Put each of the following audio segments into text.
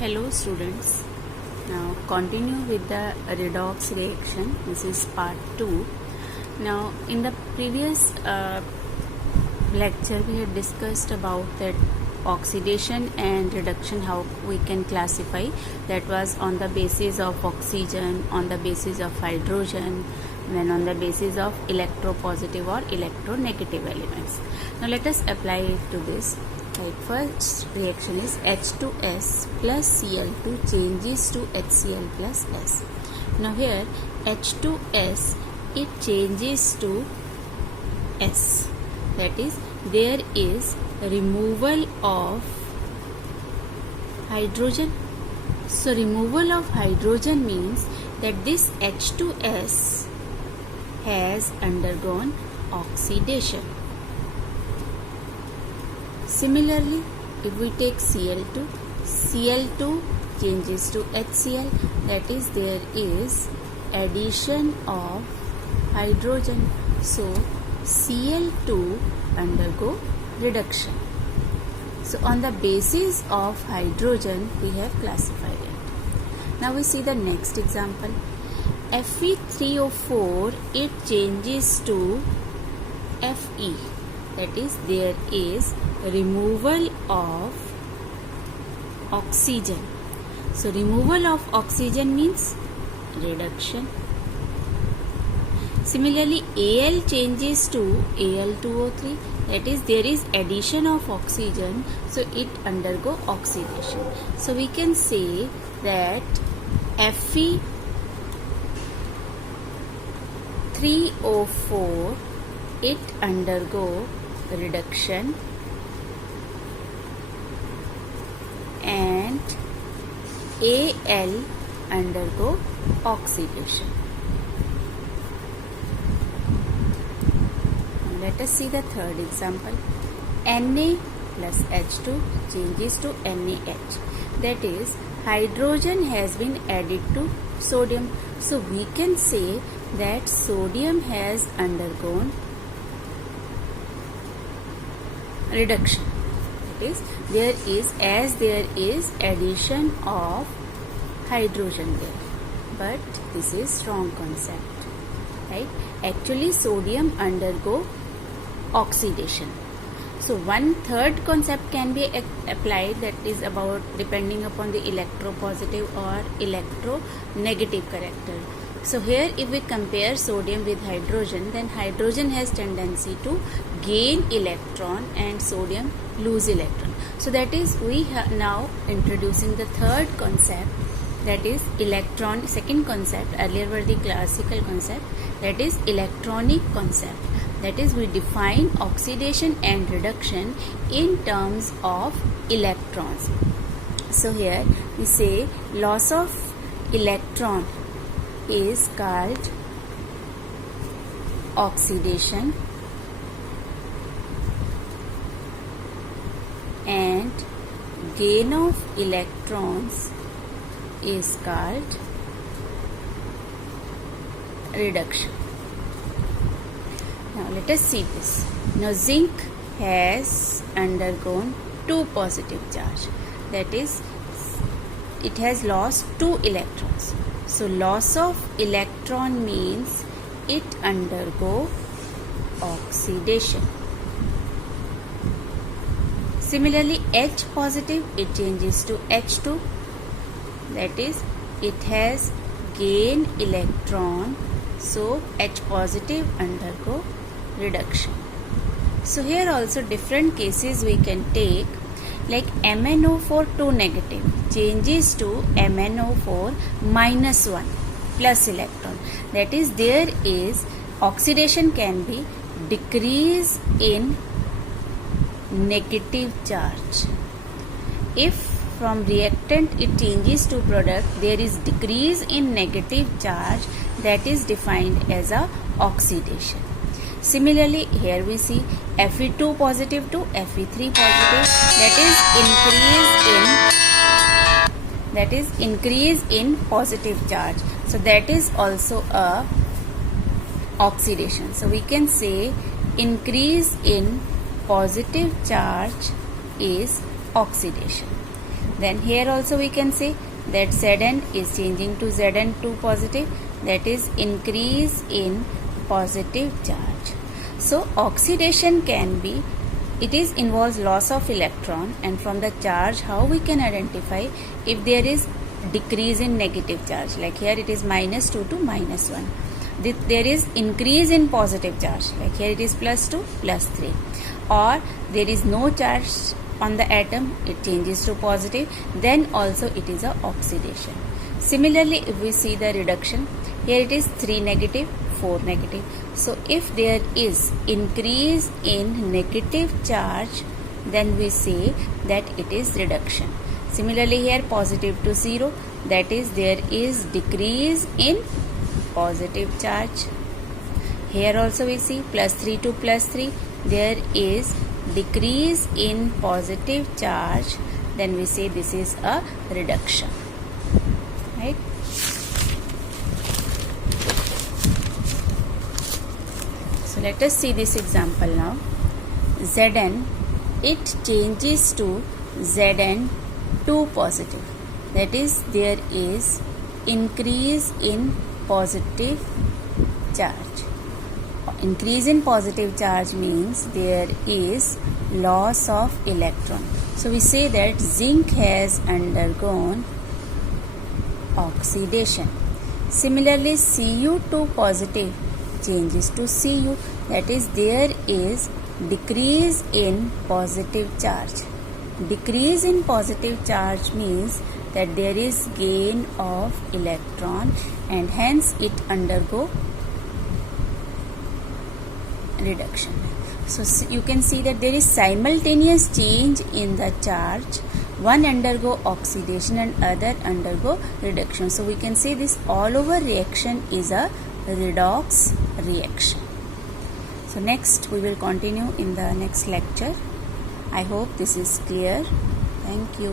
Hello students, now continue with the redox reaction. This is part 2. Now in the previous lecture we had discussed about that oxidation and reduction, how we can classify. That was on the basis of oxygen, on the basis of hydrogen, then on the basis of electropositive or electronegative elements. Now let us apply it to this. Right, first reaction is H2S plus Cl2 changes to HCl plus S. Now here H2S, it changes to S. That is, there is removal of hydrogen. So removal of hydrogen means that this H2S has undergone oxidation. Similarly, if we take Cl2, Cl2 changes to HCl, that is, there is addition of hydrogen. So Cl2 undergo reduction. So on the basis of hydrogen we have classified it. Now we see the next example. Fe3O4, it changes to Fe. That is, there is removal of oxygen. So removal of oxygen means reduction. Similarly, Al changes to Al2O3. That is, there is addition of oxygen, so it undergo oxidation. So we can say that Fe3O4, it undergo reduction and Al undergo oxidation. Let us see the third example. Na plus H2 changes to NaH. That is, hydrogen has been added to sodium. So we can say that sodium has undergone reduction. That is, there is addition of hydrogen there. But this is wrong concept. Right? Actually, sodium undergo oxidation. So one third concept can be applied, that is about depending upon the electropositive or electronegative character. So here if we compare sodium with hydrogen, then hydrogen has tendency to gain electron and sodium lose electron. So that is, we are now introducing the third concept, that is electron. Second concept, earlier were the classical concept, that is electronic concept. That is, we define oxidation and reduction in terms of electrons. So here we say loss of electron is called oxidation and gain of electrons is called reduction. Now let us see this. Now zinc has undergone 2 positive charge. That is, it has lost 2 electrons. So loss of electron means it undergo oxidation. Similarly, H positive, it changes to H2. That is, it has gained electron. So H positive undergo reduction. So here also different cases we can take, like MnO4 2 negative changes to MnO4 minus 1 plus electron. That is, there is oxidation can be decrease in negative charge. If from reactant it changes to product, there is decrease in negative charge, that is defined as a oxidation. Similarly, here we see Fe2 positive to Fe3 positive, that is increase in positive charge. So that is also a oxidation. So we can say increase in positive charge is oxidation. Then here also we can say that Zn is changing to Zn2 positive, that is increase in positive charge. So oxidation can be, it is involves loss of electron, and from the charge how we can identify if there is decrease in negative charge, like here it is -2 to -1. There is increase in positive charge, like here it is +2 +3, or there is no charge on the atom, it changes to positive, then also it is a oxidation. Similarly, if we see the reduction, here it is 3 negative, 4 negative. So if there is increase in negative charge, then we say that it is reduction. Similarly here positive to 0, that is there is decrease in positive charge. Here also we see +3 to +3, there is decrease in positive charge, then we say this is a reduction, right? So let us see this example now. Zn, it changes to Zn2 positive, that is there is increase in positive charge. Increase in positive charge means there is loss of electron. So we say that zinc has undergone oxidation. Similarly, Cu2 positive changes to Cu, that is there is decrease in positive charge. Decrease in positive charge means that there is gain of electron, and hence it undergo reduction. So you can see that there is simultaneous change in the charge. One undergo oxidation and other undergo reduction. So we can say this all over reaction is a redox reaction. So next we will continue in the next lecture. I hope this is clear. Thank you.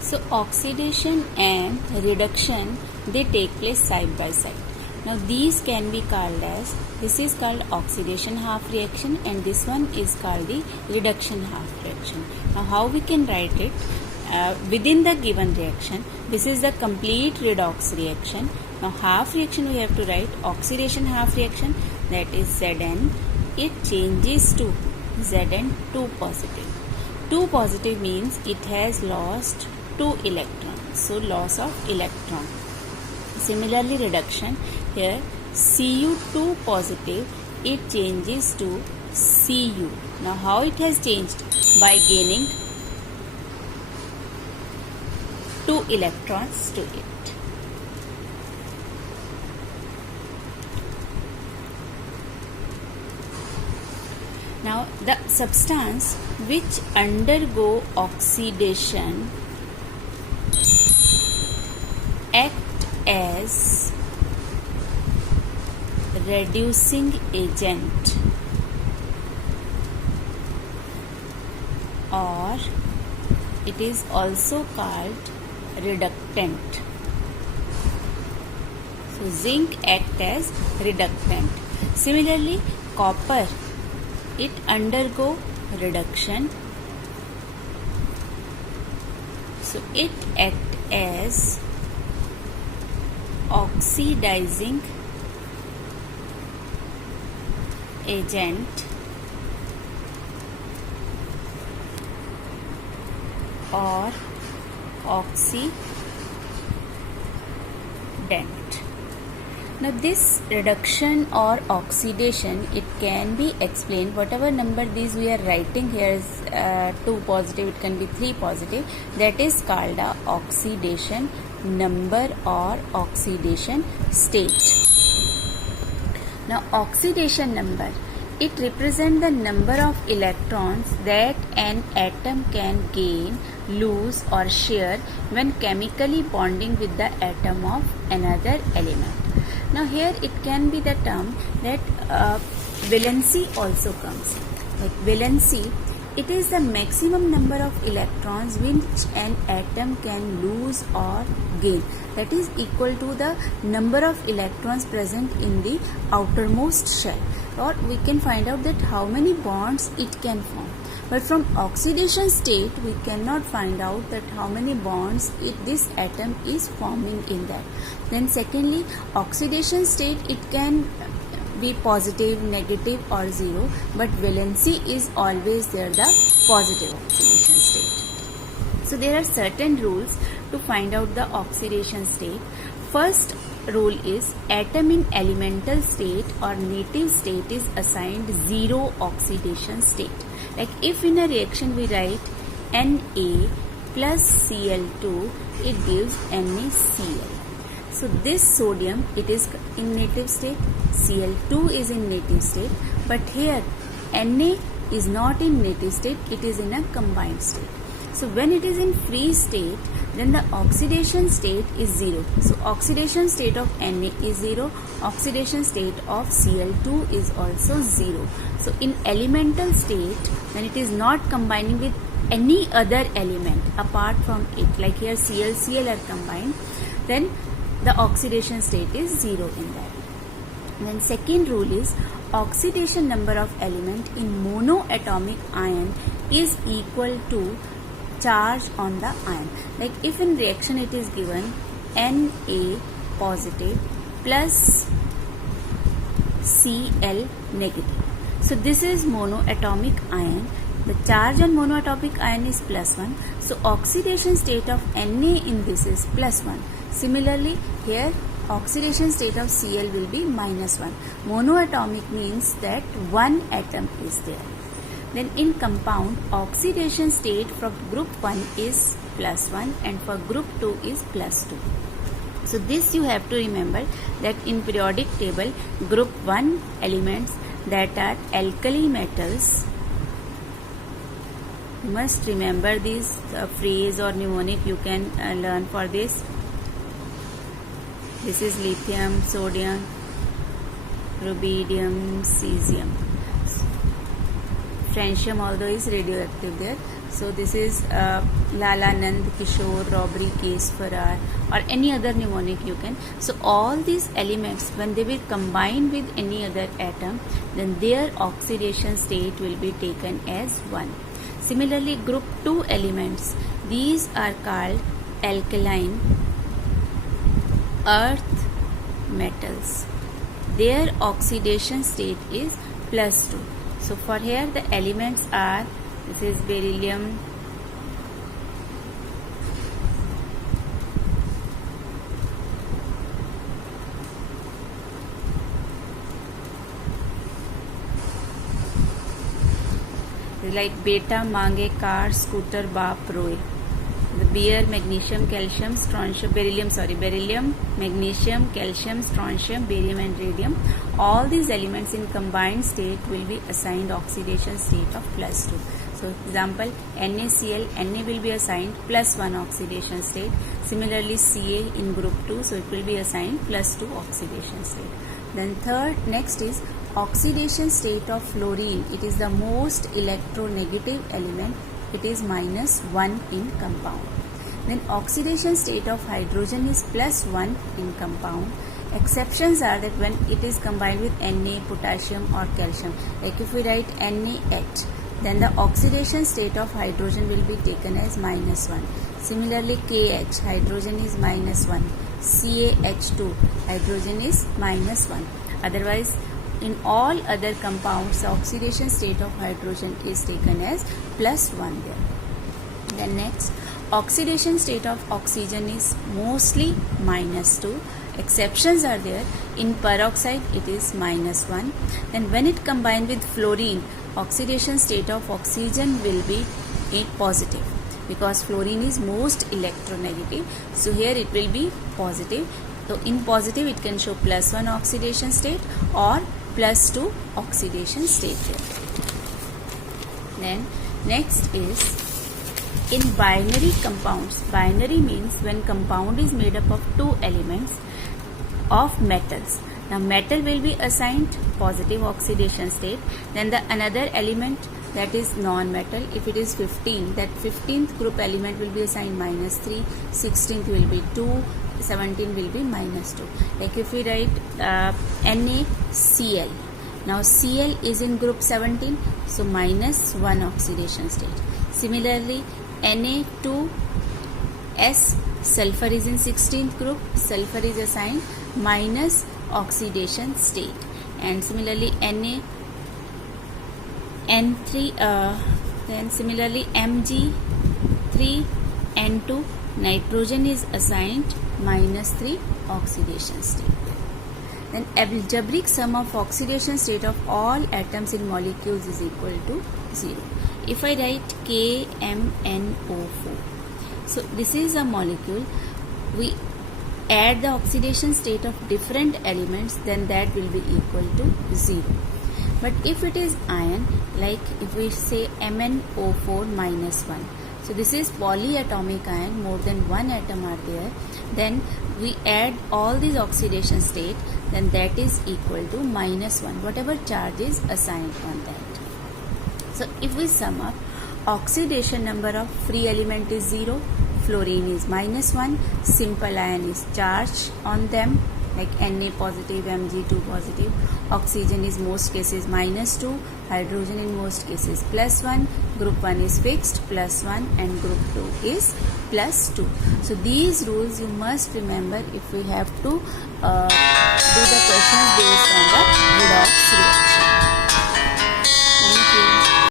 So oxidation and reduction, they take place side by side. Now these can be called as, this is called oxidation half reaction and this one is called the reduction half reaction. Now how we can write it? Within the given reaction, this is the complete redox reaction. Now half reaction we have to write oxidation half reaction, that is Zn, it changes to Zn2 positive. 2 positive means it has lost 2 electrons, so loss of electron. Similarly reduction, here Cu2 positive, it changes to Cu. Now how it has changed? By gaining 2 electrons to it. Now the substance which undergo oxidation act as reducing agent, or it is also called reductant. So zinc act as reductant. Similarly copper, it undergo reduction, so it act as oxidizing agent or oxidant. Now this reduction or oxidation, it can be explained, whatever number these we are writing here is 2 positive, it can be 3 positive, that is called a oxidation number or oxidation state. Now oxidation number, it represents the number of electrons that an atom can gain, lose or share when chemically bonding with the atom of another element. Now here it can be the term that valency also comes. Like valency, it is the maximum number of electrons which an atom can lose or gain. That is equal to the number of electrons present in the outermost shell. Or we can find out that how many bonds it can form. but from oxidation state we cannot find out that how many bonds this atom is forming in that. Then secondly, oxidation state, it can be positive, negative or zero, but valency is always there, the positive oxidation state. So there are certain rules to find out the oxidation state. First rule is atom in elemental state or native state is assigned zero oxidation state. Like if in a reaction we write Na plus Cl2, it gives NaCl. So this sodium, it is in native state, Cl2 is in native state, but here Na is not in native state, it is in a combined state. So when it is in free state, then the oxidation state is zero. So oxidation state of Na is zero, oxidation state of Cl2 is also zero. So in elemental state, when it is not combining with any other element apart from it, like here Cl, Cl are combined, then the oxidation state is zero in that. Then second rule is oxidation number of element in monoatomic ion is equal to charge on the ion. Like if in reaction it is given Na positive plus Cl negative. So this is monoatomic ion. The charge on monoatomic ion is +1. So oxidation state of Na in this is +1. Similarly, here oxidation state of Cl will be -1. Monoatomic means that one atom is there. Then in compound, oxidation state for group 1 is +1 and for group 2 is +2. So this you have to remember that in periodic table, group 1 elements that are alkali metals, you must remember this phrase or mnemonic you can learn for this. This is lithium, sodium, rubidium, cesium. Francium although is radioactive there. So this is Lala, Nand, Kishore, Robbery, Case, Farrar or any other mnemonic you can. So all these elements, when they will combine with any other atom, then their oxidation state will be taken as 1. Similarly, group 2 elements, these are called alkaline earth metals. Their oxidation state is +2. So for here the elements are, this is beryllium, like beta, mange, car, scooter, baap, roe. The beer, magnesium, calcium, strontium, beryllium, magnesium, calcium, strontium, barium and radium. All these elements in combined state will be assigned oxidation state of +2. So example, NaCl, Na will be assigned +1 oxidation state. Similarly Ca in group 2, so it will be assigned +2 oxidation state. Then next is oxidation state of fluorine. It is the most electronegative element. It is -1 in compound. Then oxidation state of hydrogen is +1 in compound. Exceptions are that when it is combined with Na, potassium or calcium. Like if we write NaH, then the oxidation state of hydrogen will be taken as -1. Similarly KH, hydrogen is -1. CaH2, hydrogen is -1. Otherwise, in all other compounds, the oxidation state of hydrogen is taken as +1 there. Then next, oxidation state of oxygen is mostly -2. Exceptions are there. In peroxide, it is -1. Then when it combined with fluorine, oxidation state of oxygen will be positive because fluorine is most electronegative. So here it will be positive. So in positive, it can show +1 oxidation state or +2 oxidation state here. Then next is in binary compounds. Binary means when compound is made up of 2 elements of metals. Now metal will be assigned positive oxidation state. Then the another element, that is non-metal, if it is 15, that 15th group element will be assigned -3, 16th will be 2, 17 will be -2. Like if we write NaCl, Now Cl is in group 17, so minus 1 oxidation state. Similarly, Na2S, sulfur is in 16th group, sulfur is assigned minus oxidation state. And similarly N3, then similarly Mg3N2, nitrogen is assigned minus 3 oxidation state. Then algebraic sum of oxidation state of all atoms in molecules is equal to 0. If I write KMNO4, so this is a molecule, we add the oxidation state of different elements, then that will be equal to 0. But if it is ion, like if we say MnO4 minus 1, so this is polyatomic ion, more than one atom are there, then we add all these oxidation state, then that is equal to minus 1, whatever charge is assigned on that. So if we sum up, oxidation number of free element is 0, fluorine is minus 1, simple ion is charged on them, like Na positive, Mg2 positive, oxygen is most cases minus 2, hydrogen in most cases plus 1, group 1 is fixed plus 1 and group 2 is plus 2. So these rules you must remember if we have to do the questions based on the redox reaction.